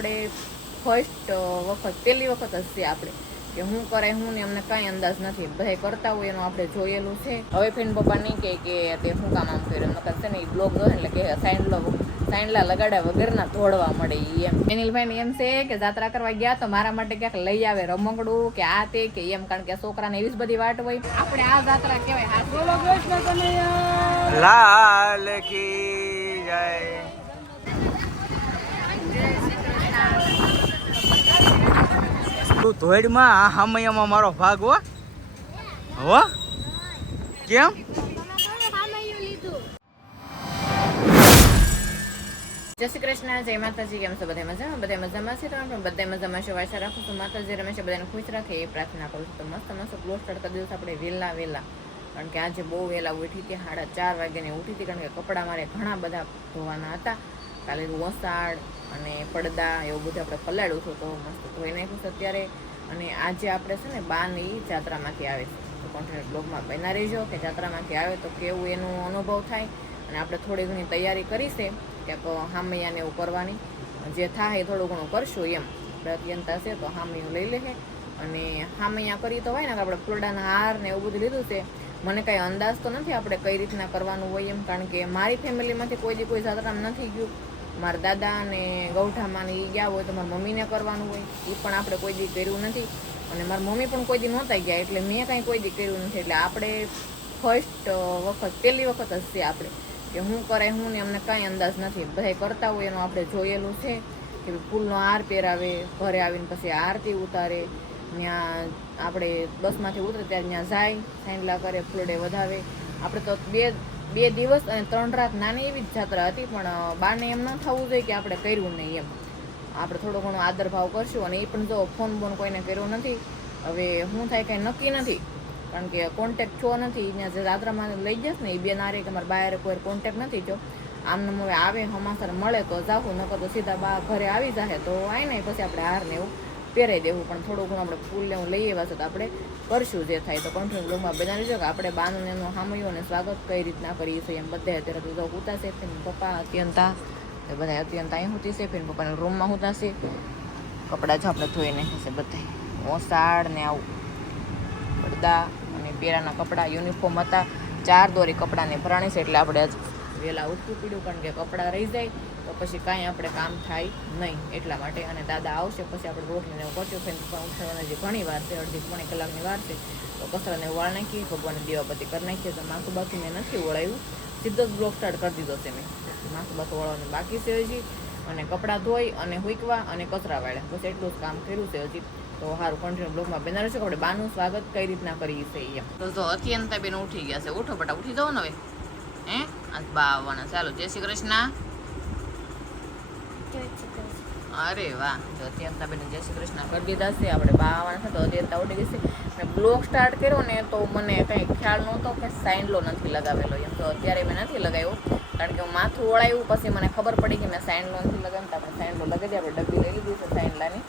આપણે ફર્સ્ટ વખત પહેલી વખત જ છે આપણે કે હું કરે હું ને અમને કાંઈ અંદાજ નથી. બધા કરતા હોય એનું આપણે જોયેલું છે. હવે ફેન પપ્પા નહીં કહે કે તે શું કામ આમ કર્યું નકર છે ને એ બ્લોગ જોવે એટલે કે સાઈનલા લગાડ્યા વગરના ધોળવા મળે એમ. અનિલભાઈ એમ છે કે જાત્રા કરવા ગયા તો મારા માટે ક્યાંક લઈ આવે રમકડું કે આ તે કે એમ, કારણ કે છોકરાને એવી જ બધી વાટ હોય. આપણે આ જાત્રા કહેવાય હાથ બોલો કૃષ્ણ કનૈયા લાલ કી જય. તું ધોઈડમાં આ હામૈયામાં મારો ભાગ હો કેમ? જય શ્રી કૃષ્ણ, જય માતાજી. કેમ છો? બધા મજામાં? બધા મજામાં છે? તમે પણ બધા મજામાં છો? આશા રાખું છું માતાજી રમેશ બધાને ખુશ રાખે એ પ્રાર્થના કરું છું. તો મસ્ત ક્લોઝ તડકા દિવસ આપણે વહેલા કારણ કે આજે બહુ વહેલા ઉઠી હતી, 4:30 વાગ્યાની ઉઠી હતી, કારણ કે કપડાં મારે ઘણા બધા ધોવાના હતા. કાલે વસાડ અને પડદા એવું બધું આપણે પલાળ્યું હતું, તો મસ્ત ધોઈ નાખ્યું છે અત્યારે. અને આજે આપણે છે ને બાની જાત્રામાંથી આવે છે, તો કન્ટિન્યુ બ્લોગમાં બના રહેજો કે જાત્રામાંથી આવે તો કેવું એનું અનુભવ થાય. અને આપણે થોડી ઘણી તૈયારી કરી છે ક્યાંક હામૈયાને એવું કરવાની, જે થાય એ થોડું ઘણું કરશું એમ. આપણે અત્યંતા છે તો હામૈયું લઈ લે. અને હામૈયા કરી તો હોય ને કે આપણે ફૂલડાના હાર ને એવું બધું લીધું છે. મને કાંઈ અંદાજ તો નથી આપણે કઈ રીતના કરવાનું હોય એમ, કારણ કે મારી ફેમિલીમાંથી કોઈ જાત્રામાં નથી ગયું. મારા દાદા અને ગૌઠામાં ને એ ગયા હોય તો મારી મમ્મીને કરવાનું હોય, એ પણ આપણે કોઈ દી કર્યું નથી. અને મારી મમ્મી પણ કોઈ દી નહોતા ગયા એટલે મેં કાંઈ કોઈ દી કર્યું નથી. એટલે આપણે ફર્સ્ટ વખત પહેલી વખત જ છે આપણે કે હું કરે હું ને અમને કાંઈ અંદાજ નથી. બધા કરતા હોય એનું આપણે જોયેલું છે કે ફૂલનો હાર પહેરાવે, ઘરે આવીને પછી આરતી ઉતારે, ત્યાં આપણે બસમાંથી ઉતરે ત્યારે ત્યાં જાય, સાઈનલા કરે, ફૂલડે વધાવે. આપણે તો બે દિવસ અને 3 રાત નાની એવી જ જાત્રા હતી, પણ બાને એમ ન થવું જોઈએ કે આપણે કર્યું નહીં એમ. આપણે થોડો ઘણો આદર ભાવ કરશું. અને એ પણ જો ફોન કોઈને કર્યો નથી. હવે શું થાય કાંઈ નક્કી નથી, કારણ કે કોન્ટેક્ટ છો નથી. ત્યાં જે જાત્રામાં લઈ જશે ને એ બે નારે કે મારા બાયારે કોઈ કોન્ટેક્ટ નથી જો. આમને હવે આવે હમાસર મળે તો જાવું, નકર તો સીધા બા ઘરે આવી જાય તો આય ને પછી આપણે હારને એવું પહેરાઈ દેવું. પણ થોડું ઘણું આપણે ફૂલને હું લઈ આવ્યા છે તો આપણે કરશું જે થાય. તો કન્ટિન્યુ બ્લોગમાં બનાવી જો કે આપણે બાનું એનું સામયું અને સ્વાગત કઈ રીતના કરીએ છીએ એમ. બધા અત્યારે તો જો ઉતાશે પપ્પા અત્યંતા, તો બધા અત્યંતા અહીં હોતી છે, ફેર પપ્પાના રૂમમાં ઉતાશે. કપડાં જ આપણે ધોઈ નાખીશે બધા, ઓસાડ ને આવું પડદા અને પેરાના કપડાં યુનિફોર્મ હતા. 4 દોરી કપડાને ભરાણી છે એટલે આપણે આજ વહેલા ઉઠવું પડ્યું, કારણ કે કપડાં રહી જાય તો પછી કાંઈ આપણે કામ થાય નહીં એટલા માટે. અને દાદા આવશે પછી આપણે રોટલીને એવું કરશું. ફેન ઉઠાડવાના જે ઘણી વાર છે, 1.5-પોણી કલાકની વાર છે, તો કચરાને વાળ નાખીએ, ભગવાનને દીવાબત્તી કરી નાખીએ. તો માથું બાકી મેં નથી વળાવ્યું, સીધો જ બ્લોગ સ્ટાર્ટ કરી દીધો છે મેં. માથું વળવાનું બાકી છે હજી, અને કપડાં ધોઈ અને હુંકવા અને કચરા વાળ્યા, બસ એટલું જ કામ કર્યું છે હજી. તો સારું, કન્ટિન્યુ બ્લોગમાં બેનર છે કે આપણે બાનું સ્વાગત કઈ રીતના કરીએ છીએ એમ. તો જો અત્યંતા બેન ઉઠી ગયા છે, ઉઠો બટા, ઉઠી જાઓ ને હવે. આજ બા આવવાના. ચાલો, જય શ્રી કૃષ્ણ. અરે વાહ, જો અત્યંતા બેન જય શ્રી કૃષ્ણ કરી દીધા છે. આપણે બા આવવાના છે તો અત્યંતા ઉઠી ગઈ છે. મેં બ્લોગ સ્ટાર્ટ કર્યો ને તો મને કંઈ ખ્યાલ નહોતો કે સાઈનલો નથી લગાવેલો એમ. તો અત્યારે મેં નથી લગાવ્યો, કારણ કે હું માથું વળાવ્યું પછી મને ખબર પડી કે મેં સાઈનલો નથી લગાવ્યો. તો આપણે સાઈનલો લગાવી દઈએ. આપણે ડબ્બી લઈ લીધી છે સાઈનલાની,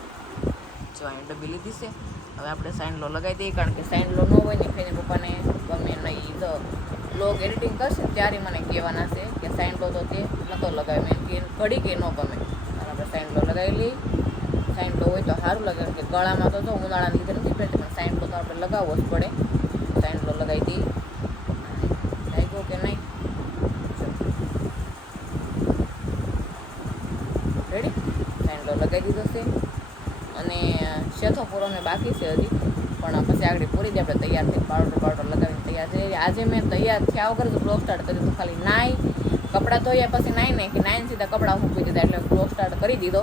જો અહીં ડબ્બી લીધી છે. હવે આપણે સાઈનલો લગાવી દઈએ, કારણ કે સાઈનલો ન હોય ને ફેને પપ્પાને ગમે નહીં. તો બ્લોગ એડિટિંગ કરશે ને ત્યારે મને કહેવાના છે કે સાઈનલો તો તે નહોતો લગાવ્યો. મેં કે ઘડી કે ન ગમે, અને આપણે સાઈનલો લગાવી લઈએ. સાઈનલો હોય તો સારું લાગે, કે ગળામાં તો જો ઉનાળાની લીધે નથી પહેરતી, પણ સાઈનલો તો આપણે લગાવવો જ પડે. સાઈનલો લગાવી દઈએ. લાગ્યો કે નહીં? રેડી, સાઈનલો લગાવી દીધો છે. અને શેથો પૂરો મેં બાકી છે હજી, પણ પછી આગળ પૂરી દે આપણે તૈયાર થઈ પાવડર લગાવીને તૈયાર થઈ. આજે મેં તૈયાર થયા વગર બ્લોગ સ્ટાર્ટ કર્યું હતું. ખાલી નાઈ, કપડાં ધોયા પછી નાઈને સીધા કપડાં મૂકી દીધા, એટલે બ્લોગ સ્ટાર્ટ કરી દીધો.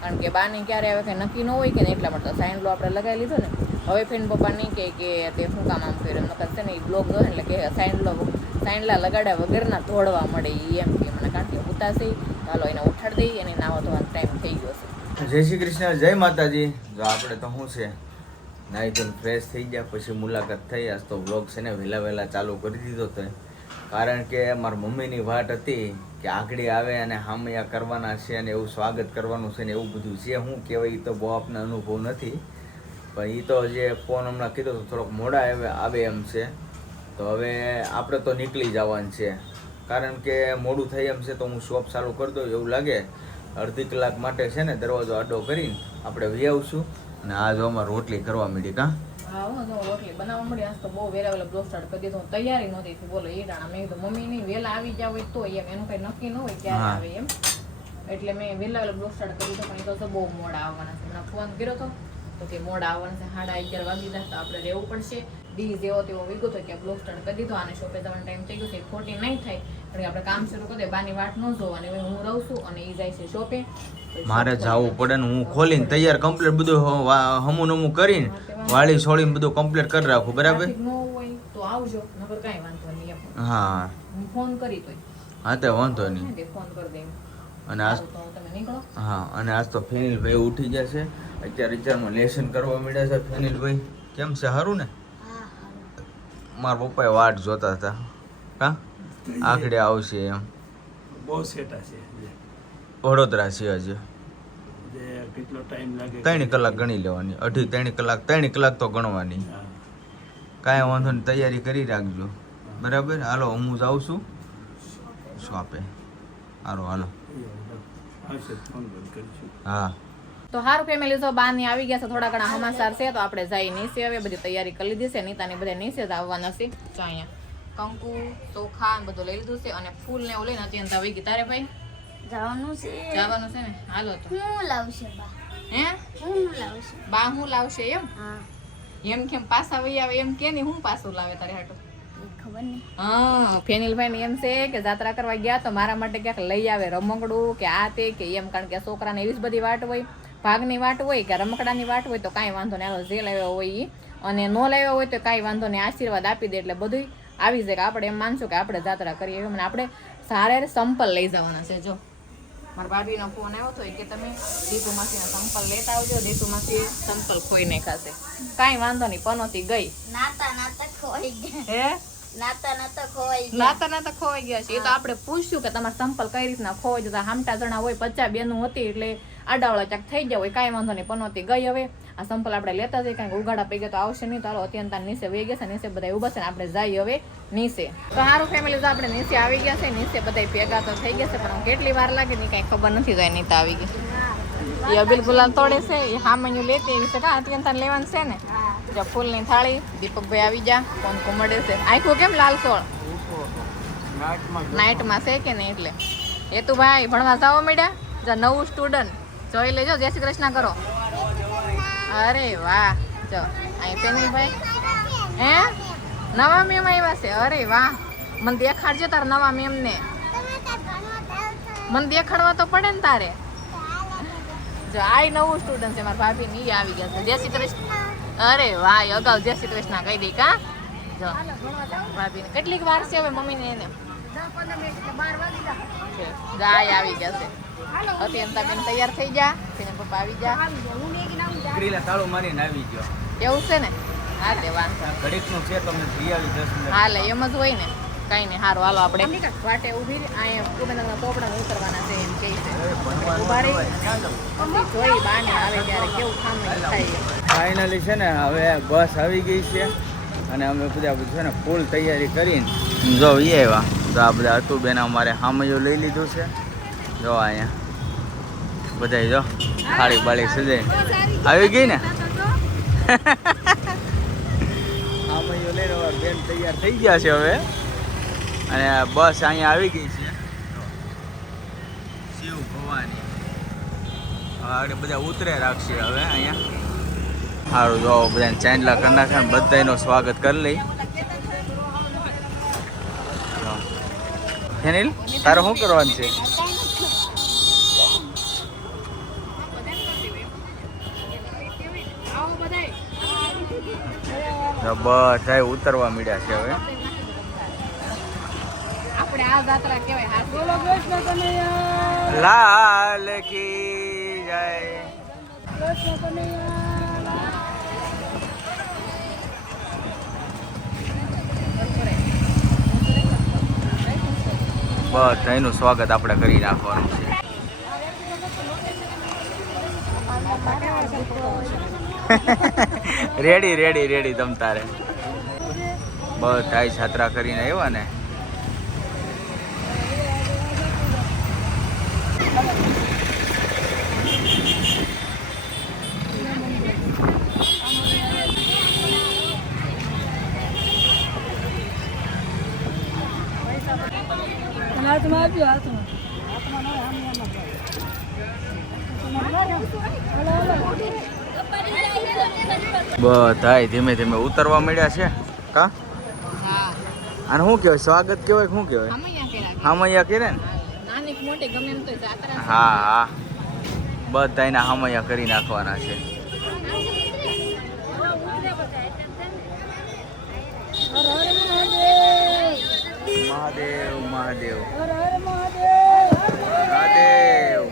કારણ કે બાને ક્યારે આવે કંઈ નક્કી ન હોય કે ને, એટલા માટે સાઈનલો આપણે લગાવી લીધો ને. હવે ફેન પપ્પા નહીં કહે કે તે શું કામ આમ કર્યું નકર છે ને એ બ્લોગ જોવે એટલે કે સાઈનલા લગાડ્યા વગરના ધોળવા મળે એમ કે મને, કારણ કે ઉતાશે. ચાલો એને ઉઠાડી દઈએ, અને નાવા ધોવાનો ટાઈમ થઈ ગયો છે. જય શ્રી કૃષ્ણ, જય માતાજી. જો આપણે તો શું છે, નાહી ધોઈને ફ્રેશ થઈ ગયા પછી મુલાકાત થઈ. આજ તો વ્લોગ છે ને વહેલા ચાલુ કરી દીધો હતો, કારણ કે મારા મમ્મીની વાટ હતી કે આગળ આવે અને હામૈયા કરવાના છે અને એવું સ્વાગત કરવાનું છે ને એવું બધું છે. શું કહેવાય એ તો બહુ આપને અનુભવ નથી, પણ એ તો જે ફોન હમણાં કીધો તો થોડોક મોડા આવે એમ છે. તો હવે આપણે તો નીકળી જવાનું છે, કારણ કે મોડું થઈ એમ છે. તો હું શોપ ચાલુ કરી દઉં એવું લાગે અડધી કલાક માટે છે ને દરવાજો આડો કરીને આપણે વી આવશું. અને આ જો અમારે રોટલી કરવા માંડી કાં હા હું જો રોટલી બનાવવા મળી. આજ તો બહુ વેલા બ્લોગ સ્ટાર્ટ કરી દીધો. તૈયારી નહોતી થઈ બોલો એ ટાણા. મેં કીધું મમ્મી નહીં વેલા આવી ગયા હોય તો એમ એનું કઈ નક્કી ન હોય ક્યારે આવે એમ. એટલે મેં વેલા બ્લોગ સ્ટાર્ટ કરી દીધો. પણ એ તો બહુ મોડા આવવાના છે. હમણાં ફોન કર્યો હતો તો કે મોડા આવવાના છે, 11:30 વાગી જશે, આપણે રહેવું પડશે. ડી જેવો તેવો વીગો તો કે બ્લોગ સ્ટાર્ટ કરી દીધો. અને શોપે જવાનો ટાઈમ થઈ ગયો છે, ખોટી નહીં થાય કારણ કે આપણે કામ શરૂ કરી દે. બાની વાટ ન જોવાની. હવે હું રહું છું અને એ જાય છે શોપે. મારે જવું પડે ને. હું ખોલીને તૈયાર કમ્પ્લીટ બધું હમું નમું કરીને વાળી છોડીને બધું કમ્પ્લીટ કરી રાખું. બરાબર ટ્રાફિક ન હોય તો આવજો, નકર કાંઈ વાંધો નહીં એમ. હા હું ફોન કરી તોય હા તે વાંધો નહીં. ફોન કરી દે અને આજ તો તમે નીકળો. હા અને આજ તો ફેનિલભાઈ ઉઠી જશે. અત્યારમાં લેસન કરવા માંડ્યા છે ફેનિલભાઈ. કેમ છે, સારું ને? મારા પપ્પાએ વાટ જોતા હતા હા આખડે આવશે એમ. બહુ સેટા છે વડોદરા છે હજી. જે કેટલો ટાઈમ લાગે 3 કલાક ગણી લેવાની. 2.5 3 કલાક તો ગણવાની. હા. કાંઈ વાંધો નહીં, તૈયારી કરી રાખજો. બરાબર હાલો હું જાઉં છું શોપે. હાલો હાલો આવશે ફોન બંધ કરીશું. હા તો હારું ફેમિલી જો બાની આવી ગયા છે, થોડા ઘણા સમાચાર છે તો આપણે જઈ નીચે. હવે બધી તૈયારી કરી લીધી છે. નીતાની બધા નીચે જ આવવાના છે. જો અહીંયા કંકુ ચોખા ને બધું લઈ લીધું છે અને ફૂલ ને એવું લઈને અત્યંત આવી ગઈ. તારે ભાઈ જવાનું છે ને? હાલો તો હું લાવશે બા હે હું લાવશે બા હું લાવશે એમ? હા એમ કેમ પાછા વહી આવે એમ કે નહીં? હું પાછું લાવે તારે હાટું? એ ખબર નહીં હા ફેનિલભાઈ ને એમ છે કે જાત્રા કરવા ગયા તો મારા માટે ક્યાંક લઈ આવે રમકડું કે આ તે કે એમ. કારણ કે છોકરાને એવી જ બધી વાટ હોય, ભાગની વાટ હોય કે રમકડાની વાટ હોય તો કાંઈ વાંધો નહીં. જે લાવ્યો હોય એ અને ન લાવ્યો હોય તો કાંઈ વાંધો નહીં, આશીર્વાદ આપી દે એટલે બધું આવી જાય. કે આપણે એમ માનશું કે આપણે જાત્રા કરીએ એમ. અને આપણે સારે સંપલ લઈ જવાના છે. જો મારા ભાભીનો ફોન આવ્યો હતો કે તમે દીપુ માસીના સંપલ લેતા આવજો. દીપુ માસી સંપલ ખોઈ નાખાશે. કાંઈ વાંધો નહીં, પનોતી ગઈ નાતા નાતા ખોવાઈ ગયા હે નાતા નાતા ખોવાઈ ગયા નાતા ખોવાઈ ગયા છે. એ તો આપણે પૂછ્યું કે તમારા સંપલ કઈ રીતના ખોવાઈ જતા. હામટા જણા હોય 50 બેનું હતી એટલે આડાવળા ચાક થઈ ગયા હોય. કાંઈ વાંધો નહીં, પનોતી ગઈ. હવે આ સંપલ આપણે લેતા જઈએ. કાંઈક ઉગાડા પડી ગયા તો આવશે નહીં. તો હાલો અત્યંત નીચે વહી ગયા છે. નીચે બધા ઉભા છે ને આપણે જઈએ હવે નીચે. તો સારું ફેમિલી, તો આપણે નીચે આવી ગયા છે. નીચે બધા ભેગા તો થઈ ગયા છે પણ કેટલી વાર લાગે ને કાંઈ ખબર નથી. જાય નીતા આવી ગઈ. એ અબીલ ગુલાલ તોડે છે. એ હામણ્યું લેતી એવી છે કા અત્યંત લેવાનું છે ને. જો ફૂલની થાળી. દીપકભાઈ આવી જા. કોણ કોમડે છે. આખું કેમ લાલ સોળ નાઇટમાં છે કે નહીં એટલે. એ તું ભાઈ ભણવા જાઓ મેડ્યા. જો નવું સ્ટુડન્ટ જોઈ લેજો. જય શ્રી કૃષ્ણ કરો. અરે વાહ. જો અહીં ફેનિલભાઈ હે નવા મેમ આવ્યા છે. અરે વાહ, મને દેખાડજો તાર નવા મેમ ને. મને દેખાડવા તો પડે ને તારે. જો આ નવું સ્ટુડન્ટ છે મારા ભાભી ની આવી ગયા છે. જય શ્રી કૃષ્ણ. અરે વાહ, અગાઉ જય શ્રી કૃષ્ણ કહી દઈ કા. જો ભાભી કેટલીક વાર છે હવે મમ્મી ને એને ગાય આવી ગયા છે. અત્યંતા બેન તૈયાર થઈ જા. તેને પપ્પા આવી જા. દીકરીલા તાળું મારીને આવી ગયો. એવું છે ને? હા તે વાંધો ઘડીકનું છે તમને ફ્રી આવી 10 મિનિટ. હાલે એમ જ હોય ને. કઈ નહીં, સારું હાલો આપણે વાટે ઊભી અહીંયા કુબેરના પોપડા ઉતરવાના છે એમ કહે છે. ઉભા રહી પછી જોઈ બાને આવે ત્યારે કેવું ખાવાનું થાય. ફાઇનલી છે ને હવે બસ આવી ગઈ છે અને અમે બધા છે ને ફૂલ તૈયારી કરીને જો એ આવ્યા. તો આ બધા હતું બેન અમારે હામયું લઈ લીધું છે. જો અહીંયા બધા જો થાળી બાળી સજાઈ આવી ગઈ ને. હામયું લઈને બેન તૈયાર થઈ ગયા છે હવે. અને બસ અહીંયા આવી ગઈ છે. શિવ ભવાની આગળ બધા ઉતરે રાખશે હવે અહીંયા. સારું જો બધા ચાંદલા કરી નાખે બધાનું સ્વાગત કરી લઈ. ફેનિલ તારે શું કરવાનું છે? બધા ઉતરવા મળ્યા છે હવે. આપણે આ જાત્રા કહેવાય. બોલો કૃષ્ણ કનૈયા લાલ કી જય. કૃષ્ણ કનૈયા. બધાનું સ્વાગત આપણે કરી નાખવાનું છે. રેડી રેડી રેડી તમ તારે બધા છાત્રા કરીને આવ્યા ને. બધાય ધીમે ધીમે ઉતરવા મળ્યા છે કા હા અને શું કહેવાય સ્વાગત કહેવાય શું કહેવાય આમૈયા કેરા હામૈયા કરે ને નાની કે મોટી ગમે એમ તો જાત્રા હા હા બધાયના હામૈયા કરી નાખવાના છે મહાદેવ મહાદેવ મહાદેવ મહાદેવ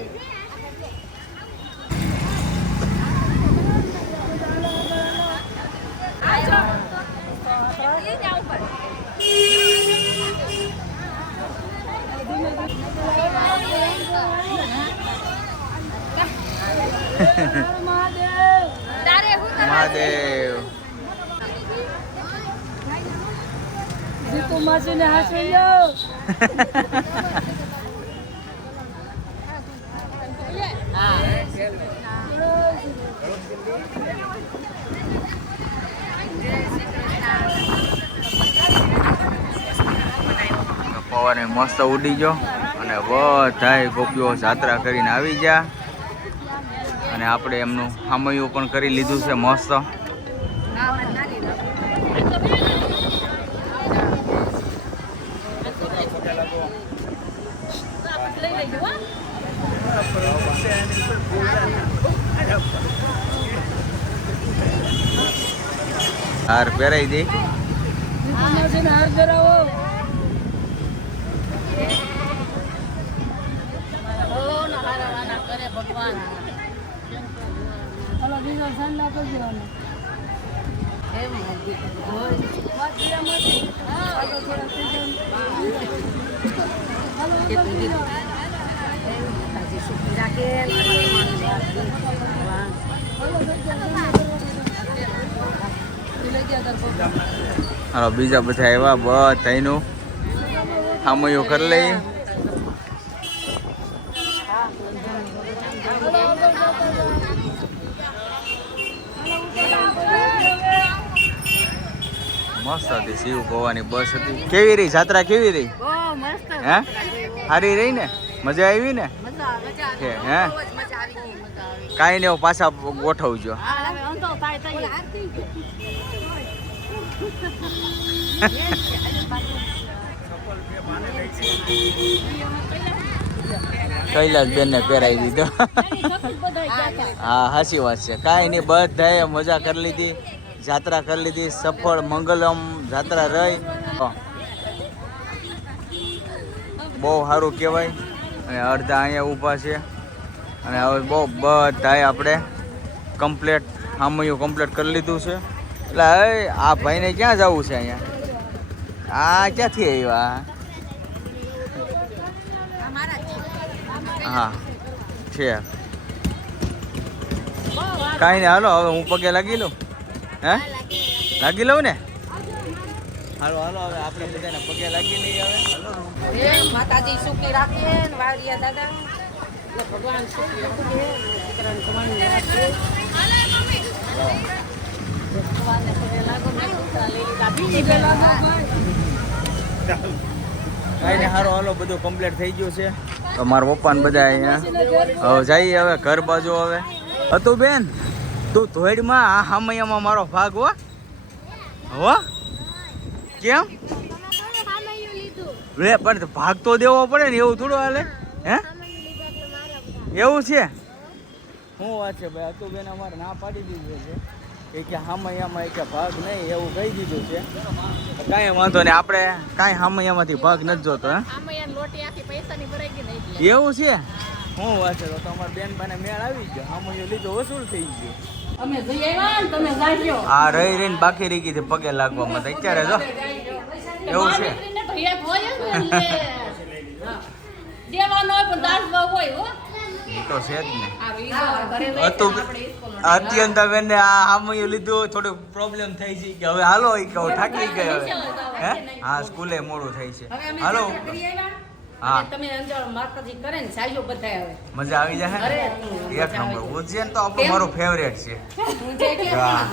પવને મસ્ત ઉડી ગયો અને બધાય ગોપીઓ જાત્રા કરીને આવી ગયા અને આપણે એમનું હામૈયું પણ કરી લીધું છે મસ્ત હાર પહેરાઈ દઈ હાલો બીજા બધા એવા બધાનું હામૈયું કરી લઈ મસ્ત હતી શિવ ગોવાની બસ હતી કેવી રહી જાત્રા કેવી રહી હે સારી રહી ને મજા આવી ને હે કાંઈ નહીં પાછા ગોઠવજો કૈલાસબેન ને પહેરાવી દીધો હા સાચી વાત છે કાંઈ નહીં બધાએ મજા કરી લીધી જાત્રા કરી લીધી સફળ મંગલમ જાત્રા રહી બહુ સારું કહેવાય અને અડધા અહીંયા ઊભા છે અને હવે બહુ બધાએ આપણે કમ્પ્લેટ હામૈયું કમ્પ્લેટ કરી લીધું છે એટલે હવે આ ભાઈને ક્યાં જવું છે અહીંયા આ ક્યાંથી આવ્યા હા છે કાંઈ નહીં હાલો હવે હું પગે લાગી લઉં હે લાગી લઉં ને હાલો હાલો હવે આપણે બધાને પગે લાગી લઈએ હવે માતાજી સુખી રાખે ને વાડિયા દાદા ભગવાન સુખી રાખે દીકરાને કમાણી રાખે ભગવાનને પગે લાગો મેં લઈ લીધા બીજી પેલા કાંઈ ને હારો હાલો બધું કમ્પ્લીટ થઈ ગયું છે તો મારા પપ્પા ને બધા અહીંયા હવે જઈએ હવે ઘર બાજુ હવે હતું બેન તું ધોઈડમાં આ હામૈયામાં મારો ભાગ હો કેમ લે પણ ભાગ તો દેવો પડે ને એવું થોડું હાલે હે એવું છે શું વાત છે ભાઈ હતું બેન અમારે ના પાડી દીધું છે કે હામૈયામાં કે ભાગ નહીં એવું કહી દીધું છે કાંઈ વાંધો નહીં આપણે કાંઈ હામૈયામાંથી ભાગ નથી જોતો હે એવું છે શું વાત છે તો અમારા બેન બાને મેળ આવી ગયો હામૈયો લીધો વસૂલ થઈ ગયો અમે જઈ આવ્યા ને તમે જાજો આ રહી રહીને બાકી રહી ગઈ પગે લાગવામાં તો અત્યારે જો એવું છે દેવાનો હોય પણ દાસવા હોય હો એ તો છે જ ને હતું અત્યંત બેન આ હામૈયું લીધું થોડું પ્રોબ્લેમ થઈ છે કે હવે હાલો એ કહું થાકી ગયો હે હા સ્કૂલે મોડું થઈ છે હાલો હા તમે અંજાર માતાજી કરે ને સાજો બધાય હવે મજા આવી જાય એક નંબર ઉજ્જૈન તો આપણું મારું ફેવરેટ છે હા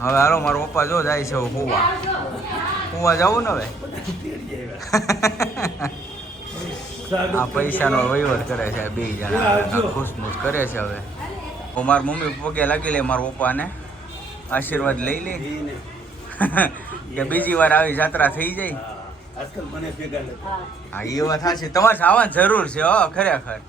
હવે હાલો મારો પપ્પા જો જાય છે હુવા જવું ને હવે આ પૈસાનો વહીવટ કરે છે બે જણા ખુશમુશ કરે છે. હવે હું મારા મમ્મી પગે લાગી લે, મારા પપ્પાને આશીર્વાદ લઈ લે કે બીજી વાર આવી જાત્રા થઈ જાય. આજકાલ મને ભેગા નથી. હા એ વાત સાચી, તમારે આવવાની જરૂર છે હો ખરેખર.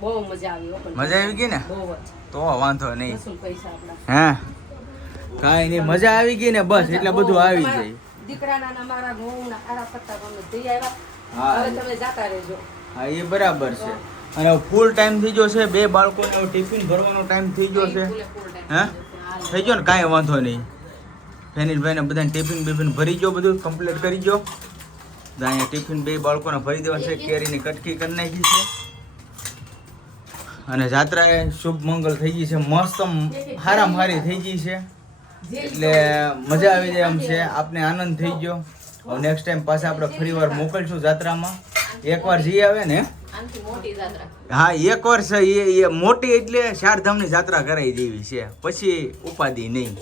બહુ મજા આવી હો, પણ મજા આવી ગઈ ને? બહુ જ. તો વાંધો નહીં. વસૂલ પૈસા આપણા. હા કાંઈ નહીં, મજા આવી ગઈ ને બસ, એટલે બધું આવી જાય. દીકરાના ને અમારા ઘઉંના હારા પત્તા ગમે જઈ આવ્યા. હા. હવે તમે જાતા રહેજો. હા એ બરાબર છે. અને ફૂલ ટાઈમ થઈ ગયો છે, બે બાળકોને હવે ટિફિન ભરવાનો ટાઈમ થઈ ગયો છે. હા થઈ ગયો ને, કાંઈ વાંધો નહીં. ફેનિલભાઈને બધાને ટિફિન બિફિન ભરી ગયો, બધું કમ્પ્લીટ કરી ગયો. અહીંયા ટિફિન બે બાળકોને ભરી દેવા છે, કેરીની કટકી કરી નાખી છે. અને જાત્રા શુભ મંગલ થઈ ગઈ છે, મસ્ત હારામ હારી થઈ ગઈ છે, એટલે મજા આવી જાય એમ છે. આપને આનંદ થઈ ગયો. હવે નેક્સ્ટ ટાઈમ પાછા આપણે ફરી વાર મોકલશું જાત્રામાં. એકવાર જઈ આવે ને, આનાથી મોટી જાત્રા. હા એક વર્ષ એ મોટી એટલે 4 ધામની જાત્રા કરાવી દેવી છે, પછી ઉપાધિ નહીં.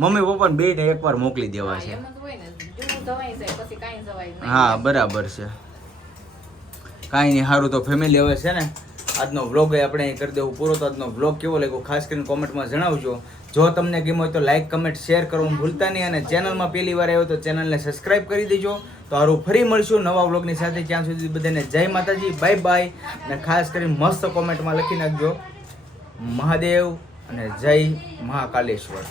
મમ્મી પપ્પાને બેને એકવાર મોકલી દેવા છે. એમ જ હોય ને, જેવું જવાય જાય પછી કાંઈ જવાય નહીં. હા બરાબર છે. કાંઈ નહીં, સારું તો ફેમિલી હવે છે ને આજનો વ્લોગ આપણે અહીં કરી દેવું પૂરો. તો આજનો વ્લોગ કેવો લાગ્યો ખાસ કરીને કોમેન્ટમાં જણાવજો. જો તમને ગમ્યો હોય તો લાઈક કમેન્ટ શેર કરવાનું ભૂલતા નહીં. અને ચેનલમાં પહેલી વાર આવ્યો તો ચેનલને સબસ્ક્રાઈબ કરી દેજો. તો સારું ફરી મળશું નવા વ્લોગની સાથે. ત્યાં સુધી બધાને જય માતાજી, બાય બાય. અને ખાસ કરીને મસ્ત કોમેન્ટમાં લખી નાખજો મહાદેવ અને જય મહાકાલેશ્વર.